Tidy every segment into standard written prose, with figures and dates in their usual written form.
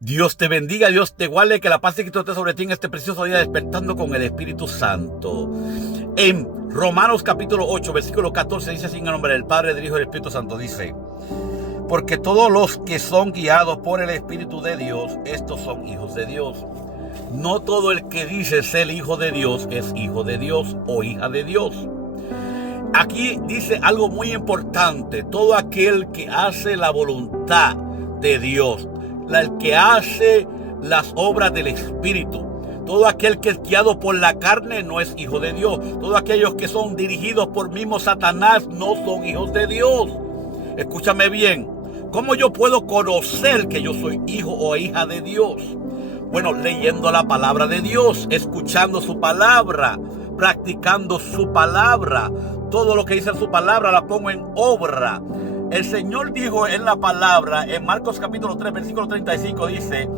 Dios te bendiga, Dios te guarde, que la paz de Cristo esté sobre ti en este precioso día, despertando con el Espíritu Santo. En Romanos capítulo 8, versículo 14 dice así en el nombre del Padre, del Hijo y del Espíritu Santo, dice: porque todos los que son guiados por el Espíritu de Dios, estos son hijos de Dios. No todo el que dice ser hijo de Dios es hijo de Dios o hija de Dios. Aquí dice algo muy importante: todo aquel que hace la voluntad de Dios, el que hace las obras del Espíritu, todo aquel que es guiado por la carne no es hijo de Dios. Todos aquellos que son dirigidos por mismo Satanás no son hijos de Dios. Escúchame bien, ¿cómo yo puedo conocer que yo soy hijo o hija de Dios? Bueno, leyendo la palabra de Dios, escuchando su palabra, practicando su palabra. Todo lo que dice su palabra la pongo en obra. El Señor dijo en la palabra, en Marcos capítulo 3, versículo 35, dice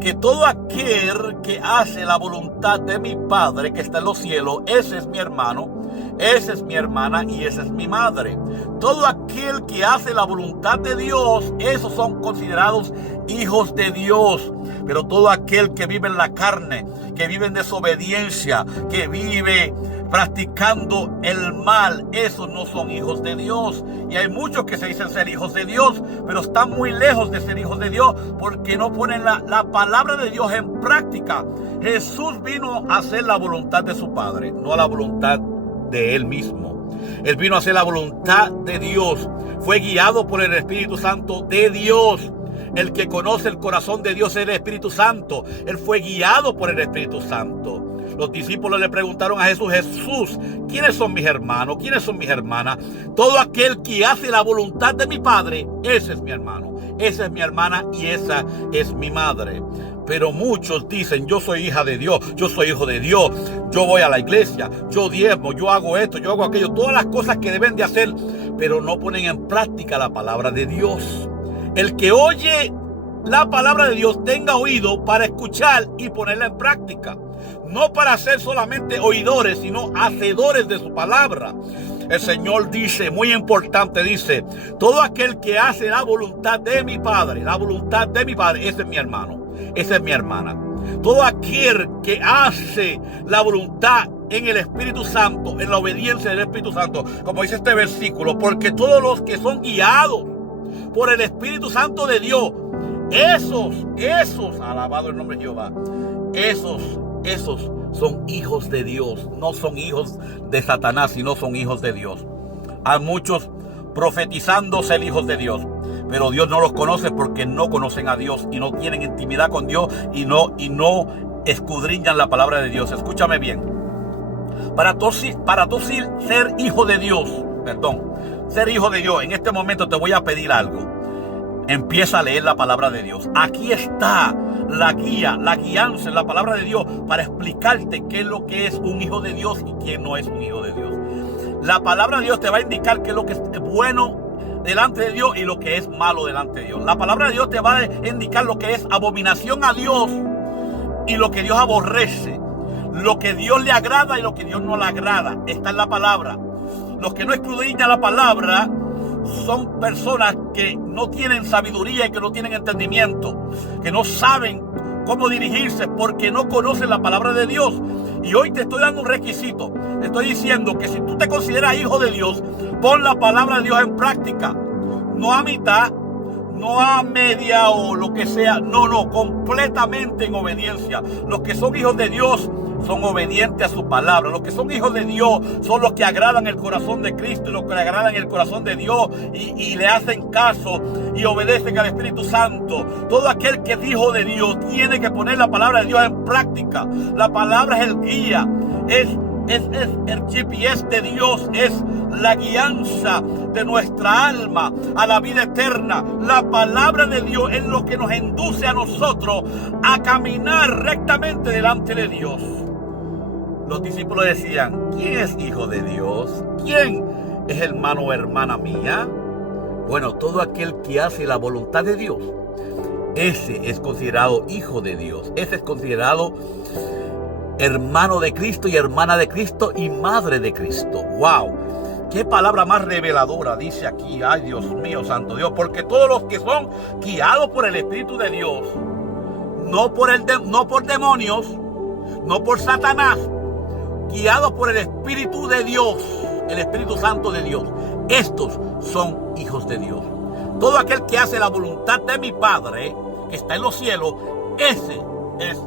que todo aquel que hace la voluntad de mi Padre que está en los cielos, ese es mi hermano, esa es mi hermana y esa es mi madre. Todo aquel que hace la voluntad de Dios, esos son considerados hijos de Dios. Pero todo aquel que vive en la carne, que vive en desobediencia, que vive practicando el mal, esos no son hijos de Dios. Y hay muchos que se dicen ser hijos de Dios, pero están muy lejos de ser hijos de Dios, porque no ponen la palabra de Dios en práctica. Jesús vino a hacer la voluntad de su Padre, no la voluntad de Él mismo. Él vino a hacer la voluntad de Dios. Fue guiado por el Espíritu Santo de Dios. El que conoce el corazón de Dios es el Espíritu Santo. Él fue guiado por el Espíritu Santo. Los discípulos le preguntaron a Jesús: Jesús, ¿quiénes son mis hermanos? ¿Quiénes son mis hermanas? Todo aquel que hace la voluntad de mi Padre, ese es mi hermano, esa es mi hermana y esa es mi madre. Pero muchos dicen: yo soy hija de Dios, yo soy hijo de Dios, yo voy a la iglesia, yo diezmo, yo hago esto, yo hago aquello, todas las cosas que deben de hacer, pero no ponen en práctica la palabra de Dios. El que oye la palabra de Dios tenga oído para escuchar y ponerla en práctica. No para ser solamente oidores, sino hacedores de su palabra. El Señor dice, muy importante, dice: todo aquel que hace la voluntad de mi Padre, la voluntad de mi Padre, ese es mi hermano, esa es mi hermana. Todo aquel que hace la voluntad en el Espíritu Santo, en la obediencia del Espíritu Santo, como dice este versículo, porque todos los que son guiados por el Espíritu Santo de Dios, esos, alabado el nombre de Jehová, esos son hijos de Dios. No son hijos de Satanás, sino son hijos de Dios. Hay muchos profetizando ser hijos de Dios, pero Dios no los conoce porque no conocen a Dios y no tienen intimidad con Dios y no escudriñan la palabra de Dios. Escúchame bien. Para tú ser hijo de Dios, ser hijo de Dios, en este momento te voy a pedir algo. Empieza a leer la palabra de Dios. Aquí está la guía, la guianza en la palabra de Dios para explicarte qué es lo que es un hijo de Dios y quién no es un hijo de Dios. La palabra de Dios te va a indicar qué es lo que es bueno delante de Dios y lo que es malo delante de Dios. La palabra de Dios te va a indicar lo que es abominación a Dios y lo que Dios aborrece, lo que Dios le agrada y lo que Dios no le agrada. Está en la palabra. Los que no escudriñan la palabra son personas que no tienen sabiduría y que no tienen entendimiento, que no saben cómo dirigirse porque no conocen la palabra de Dios. Y hoy te estoy dando un requisito. Te estoy diciendo que si tú te consideras hijo de Dios, pon la palabra de Dios en práctica. No a mitad, no a media o lo que sea. No, completamente en obediencia. Los que son hijos de Dios son obedientes a su palabra. Los que son hijos de Dios son los que agradan el corazón de Cristo y los que le agradan el corazón de Dios y le hacen caso y obedecen al Espíritu Santo. Todo aquel que es hijo de Dios tiene que poner la palabra de Dios en práctica. La palabra es el guía, es el GPS de Dios, es la guianza de nuestra alma a la vida eterna. La palabra de Dios es lo que nos induce a nosotros a caminar rectamente delante de Dios. Los discípulos decían: ¿quién es hijo de Dios? ¿Quién es hermano o hermana mía? Bueno, todo aquel que hace la voluntad de Dios, ese es considerado hijo de Dios. Ese es considerado hermano de Cristo y hermana de Cristo y madre de Cristo. ¡Wow! Qué palabra más reveladora dice aquí. Ay, Dios mío, santo Dios. Porque todos los que son guiados por el Espíritu de Dios, no por demonios, no por Satanás, guiados por el Espíritu de Dios, el Espíritu Santo de Dios. Estos son hijos de Dios. Todo aquel que hace la voluntad de mi Padre, que está en los cielos, ese es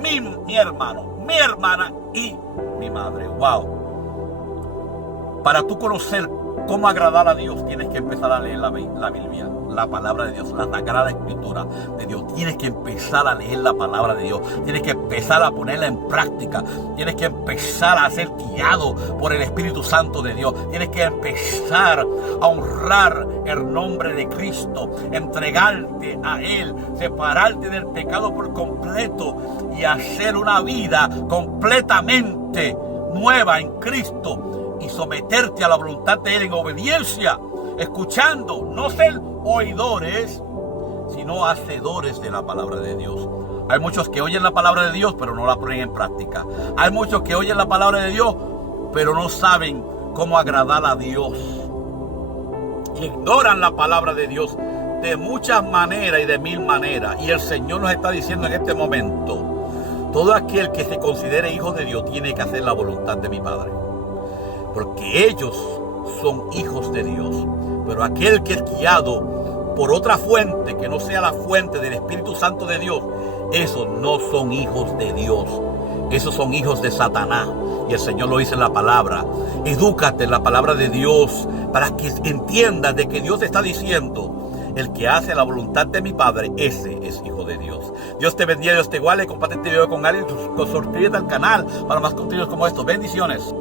mi hermano, mi hermana y mi madre. Wow. Para tú conocer cómo agradar a Dios, tienes que empezar a leer la Biblia, la palabra de Dios, la Sagrada Escritura de Dios. Tienes que empezar a leer la palabra de Dios. Tienes que empezar a ponerla en práctica. Tienes que empezar a ser guiado por el Espíritu Santo de Dios. Tienes que empezar a honrar el nombre de Cristo, entregarte a Él, separarte del pecado por completo y hacer una vida completamente nueva en Cristo. Y someterte a la voluntad de Él en obediencia, escuchando, no ser oidores, sino hacedores de la palabra de Dios. Hay muchos que oyen la palabra de Dios, pero no la ponen en práctica. Hay muchos que oyen la palabra de Dios, pero no saben cómo agradar a Dios. Ignoran la palabra de Dios de muchas maneras y de mil maneras. Y el Señor nos está diciendo en este momento, todo aquel que se considere hijo de Dios tiene que hacer la voluntad de mi Padre. Porque ellos son hijos de Dios. Pero aquel que es guiado por otra fuente, que no sea la fuente del Espíritu Santo de Dios, esos no son hijos de Dios. Esos son hijos de Satanás. Y el Señor lo dice en la palabra. Edúcate en la palabra de Dios para que entiendas de que Dios te está diciendo: el que hace la voluntad de mi Padre, ese es hijo de Dios. Dios te bendiga, Dios te guarde. Comparte este video con alguien. Suscríbete al canal para más contenidos como estos. Bendiciones.